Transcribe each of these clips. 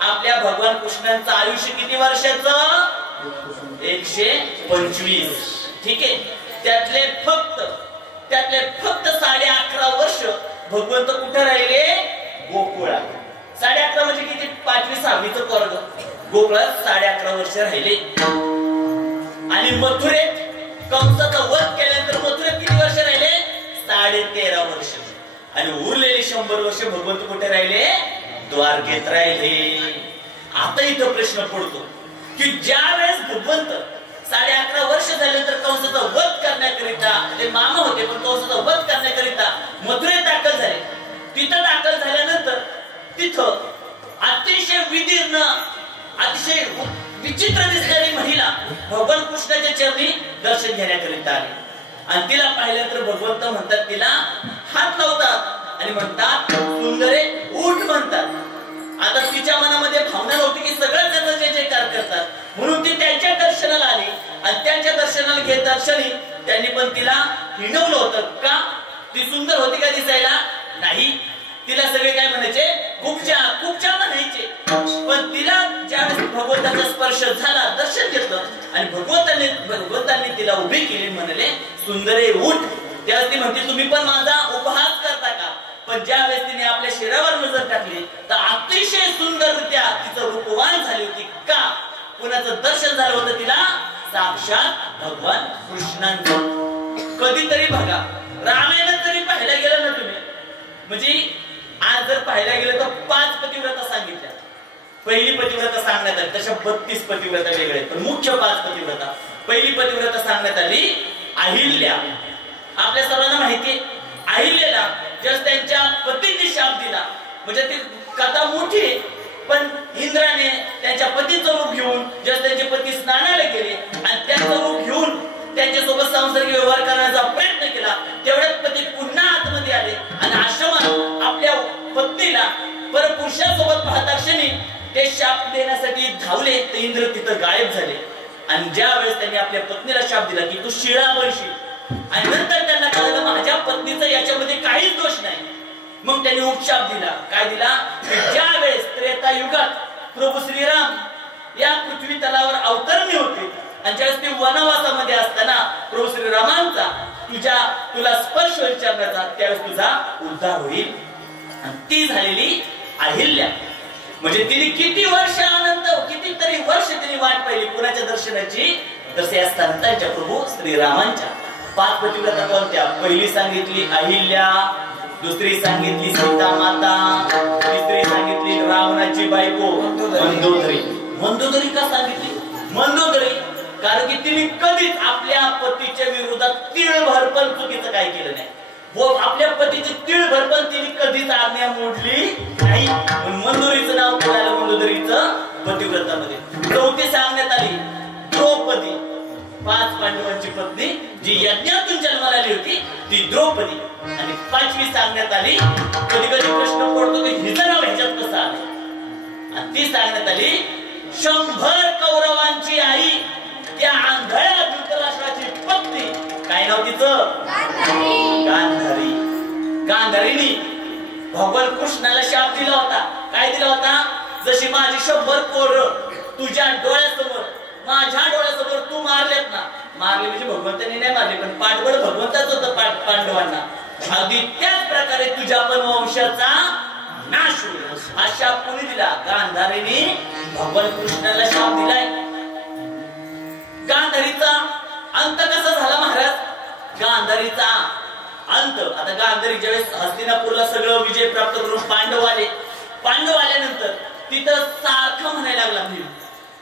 आपल्या भगवान कृष्णांचं आयुष्य किती वर्षाचं? 125. ठीक आहे. त्यातले फक्त 11.5 वर्ष भगवंत कुठे राहिले? गोकुळात. 11.5 म्हणजे किती? 5वी-6वीचं वर्ग. गोकुळात 11.5 वर्ष राहिले. आणि मथुरेत कंसाचा वध केल्यानंतर मथुरेत किती वर्ष राहिले? 13.5 वर्ष. आणि उरलेले 100 वर्ष भगवंत कुठे राहिले? द्वारकेत राहिले. आता इथं प्रश्न पडतो की ज्या वेळेस भगवंत 11.5 वर्ष झाल्यानंतर कंसाचा वध करण्याकरिता, ते मामा होते पण कंसाचा वध करण्याकरिता मथुरेत दाखल झाले. तिथं दाखल झाल्यानंतर तिथं अतिशय विदीर्ण, अतिशय विचित्र दिसणारी महिला भगवान कृष्णाच्या चरणी दर्शन घेण्याकरिता आली. आणि तिला पाहिल्यानंतर भगवंत म्हणतात, तिला हात लावतात आणि म्हणतात, सुंदरे उठ म्हणतात. आता तिच्या मनामध्ये भावना नव्हती की सगळं त्याचा जय जयकार करतात, म्हणून ती त्यांच्या दर्शनाला आली. आणि त्यांच्या दर्शनाला घेत दर्शनी त्यांनी पण तिला हिणवलं होतं. का? ती सुंदर होती का दिसायला? नाही. तिला सगळे काय म्हणायचे? खूपच्या म्हणायचे. पण तिला ज्यावेळेस भगवंताचा स्पर्श झाला, दर्शन घेतलं आणि भगवंतांनी तिला उभी केली, म्हणाले, सुंदरे उठ. त्यावेळेस ती म्हणते, तुम्ही पण माझा उपहास करता का? पण ज्यावेळेस तिने आपल्या शरीरावर नजर टाकली तर अतिशय सुंदररित्या तिचं रूपवान झाली होती. का? कुणाचं दर्शन झालं होतं तिला? साक्षात भगवान कृष्णांचं. कधीतरी बघा, रामायणात जरी पाहायला गेलं ना तुम्ही, म्हणजे आज जर पाहायला गेलं तर 5 पतिव्रता सांगितल्या. पहिली पतिव्रता सांगण्यात आली, तशा 32 पतिव्रता वेगळे, पण मुख्य 5 पतिव्रता. पहिली पतिव्रता सांगण्यात आली अहिल्या. आपल्या सर्वांना माहिती, अहिल्याला जस त्यांच्या पतीने शाप दिला, म्हणजे ती कथा मोठी आहे, पण इंद्राने त्यांच्या पतीचं रूप घेऊन जस त्यांचे पती स्नानाला गेले आणि त्यांचं रूप घेऊन त्यांच्यासोबत सांसारिक व्यवहार करण्याचा प्रयत्न केला, तेवढ्यात पती पुन्हा आतमध्ये आले आणि आश्रमात आपल्या पत्नीला परपुरुषासोबत पाहता क्षणी ते शाप देण्यासाठी धावले, तर इंद्र तिथं गायब झाले. आणि ज्या वेळेस त्यांनी आपल्या पत्नीला शाप दिला की तू शिळा बनशील, आणि नंतर त्यांना कळलं माझ्या पत्नीचा याच्यामध्ये काहीच दोष नाही, मग त्यांनी उपशाप दिला. काय दिला? ज्या वेळेस त्रेता युगात प्रभू श्रीराम या पृथ्वी तलावर अवतरणी होते आणि ज्यावेळेस ते वनवासामध्ये असताना प्रभू श्रीरामांचा तुला स्पर्श होईल चरणाचा, त्यावेळेस तुझा उद्धार होईल. आणि ती झालेली अहिल्या. म्हणजे तिने किती वर्ष आनंद, कितीतरी वर्ष तिने वाट पाहिली कुणाच्या दर्शनाची? तसे असताना त्यांच्या प्रभू श्रीरामांच्या. 5 पतिव्रता कोणत्या? पहिली सांगितली अहिल्या, दुसरी सांगितली सीता माता, तिसरी सांगितली रावणाची बायको मंदोदरी. मंदोदरी का सांगितली? मंदोदरी कारण की तिने कधीच आपल्या पतीच्या विरोधात तीळभर पण चुकीचं काय केलं नाही, व आपल्या पतीची तीळभर पण तिने कधीच आज्ञा मोडली नाही. मंदोदरीचं नाव झालं मंदोदरीचं पतिव्रतामध्ये. चौथी सांगण्यात आली द्रौपदी, 5 पांडवांची पत्नी जी यज्ञातून जन्माला आली होती ती द्रौपदी. आणि 5वी सांगण्यात आली, कधी कधी प्रश्न पडतो की हिचं नाव ह्याच्यात कसं आलं, आणि ती सांगण्यात आली 100 कौरवांची आई, त्या आंधळ्या धृतराष्ट्राची पत्नी. काय नाव तिचं? गांधारी. गांधारीनी भगवान कृष्णाला शाप दिला होता. काय दिला होता? जशी माझी 100 पोरं तुझ्या डोळ्यासमोर, माझ्या डोळ्यासमोर तू मारलेत ना, मारले म्हणजे भगवंतांनी नाही मारले, पण पाठबळ भगवंताच होतं पांडवांना, अगदी त्याच प्रकारे तुझ्या पण वंशाचा नाश होईल. हा शाप कोणी दिला? गांधारीने भगवान कृष्णाला शाप दिलाय. गांधारीचा अंत कसा झाला महाराज? गांधारीचा अंत, आता गांधारी ज्यावेळेस हस्तिनापूरला सगळं विजय प्राप्त करून पांडव आल्यानंतर तिथं सारखं म्हणायला लागला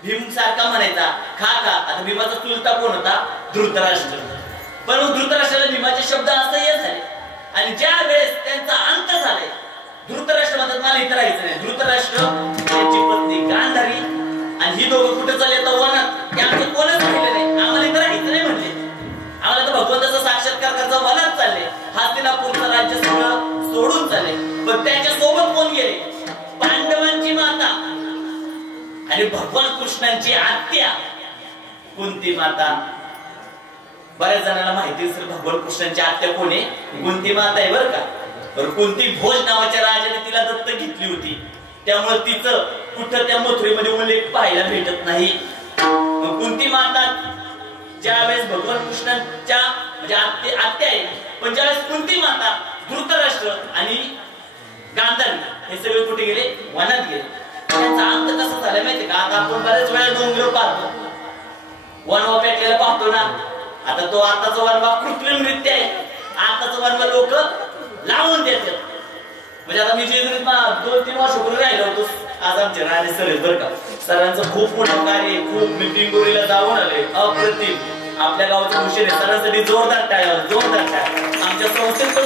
भीम सारखा म्हणायचा खा. आता भीमाचा चुलता कोण होता? धृतराष्ट्र. पण धृतराष्ट्राला भीमाचे शब्द असह्य झाले आणि ज्या वेळेस त्यांचा अंत झालाय, धृतराष्ट्र म्हणतात मला इथं राहायचं नाही. धृतराष्ट्र, त्यांची पत्नी गांधारी आणि ही दोघं कुठे चालले? तर वनात. आमचं कोणच राहिलं नाही, आम्हाला इथं राहायचं नाही म्हणले, आम्हाला तर भगवंताचा साक्षात्कार करायचा, वनात चालले. हस्तिनापूरचं राज्य सगळं सोडून चालले. पण त्याच्या सोबत कोण गेले? पांडवांची माता आणि भगवान कृष्णांची आत्या कुंती माता. बऱ्याच जणांना माहिती असेल भगवान कृष्णांची आत्या कोण आहे? कुंती माता आहे बरं का. कुंती भोज नावाच्या राजाने तिला दत्तक घेतली होती. त्यामुळे तिचं कुठं त्या मथुरेमध्ये उल्लेख पाहायला भेटत नाही. मग कुंती माता ज्यावेळेस भगवान कृष्णांच्या म्हणजे आत्या आहे, पण ज्यावेळेस कुंती माता, धृतराष्ट्र आणि गांधारी हे सगळे कुठे गेले? वनात गेले. त्यांचा अंत कसा झाला माहितीये का? आता आपण बऱ्याच वेळा डोंगर पाहतो, वनवा पेटलेला पाहतो ना. आता तो आताचा वनवा कृत्रिमरित्या आहे. आताचा वनवा लोक लावून देतात. म्हणजे आता मी जेजुरीत 2-3 वर्षापूर्वी राहिलो होतो. आज आमचे राणे सर आहेत बरं का. सरांचं खूप मोठं कार्य, खूप मिटिंगोरीला जाऊन आले, अप्रतिम. आपल्या गावचे हुशार आहे, सरांसाठी जोरदार टाळ्या, जोरदार टाळ्या. आमच्या संस्थेत पण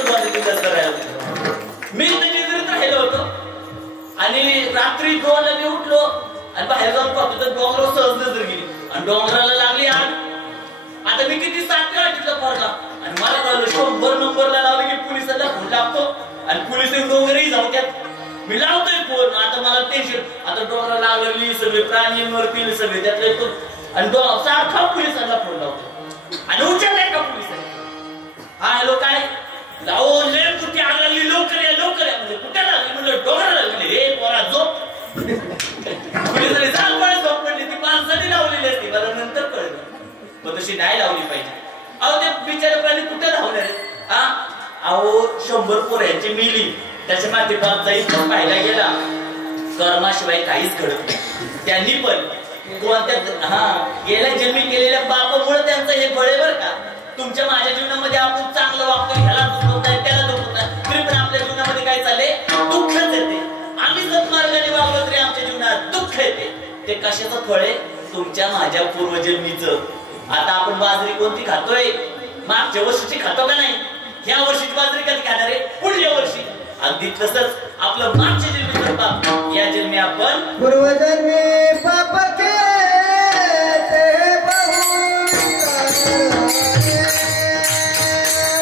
मी जेजुरीत राहिलो होतो आणि रात्री 2ला मी उठलो आणि बाहेर जाऊन पाहतो तर डोंगरावर सहज नजर गेली आणि डोंगराला लागली आग. आता मी किती 7-8ला पडला आणि मला कळलं 100 नंबरला लावलं की पोलिसांना फोन लागतो आणि पोलिस डोंगरही जाऊ त्यात. मी लावतोय फोन. आता मला टेन्शन, आता डोंगराला लागली, सगळे प्राणी मरतील सगळे त्यातले तो. आणि सारखा पोलिसांना फोन लावतो आणि उचललाय का पोलिसांनी? हा हॅलो काय लावून लय कुठे आग लागली, लवकर या लवकर या. म्हणजे कुठे लागली? म्हणलं डोंगराला लागली. हे पोरा झोप. पोलिसांनी सांग पण झोप पडली. ती माणसाने लावलेली असते, मला नंतर कळलं. पण तशी नाही लावली पाहिजे. अहो ते बिचारे प्राणी कुठे धावणार आहे? हा अहो 100 पोरांची मिली त्याच्या मागे जाईल पाहायला गेला, कर्माशिवाय काहीच घडत नाही. त्यांनी पण कोणत्या गेल्या जन्मी केलेल्या पापामुळे त्यांचं हे बळ आहे बरं का. तुमच्या माझ्या जीवनामध्ये आपण चांगलं वागतो, ह्याला दुखवत नाही त्याला दुखवत नाही, तरी पण आपल्या जीवनामध्ये काय चालले? दुःखच येते. आम्ही सत्मार्गाने वागलो तरी आमच्या जीवनात दुःख येते. ते कशाचं फळ आहे? तुमच्या माझ्या पूर्वजन्मीचं. आता आपण बाजरी कोणती खातोय? मागच्या वर्षीची खातो का नाही? ह्या वर्षीची बाजरी कधी खाणार आहे? पुढच्या वर्षी. अगदी तसंच आपलं मागच्या जन्मीचं पाप या जन्मी आपण पूर्वजन्मी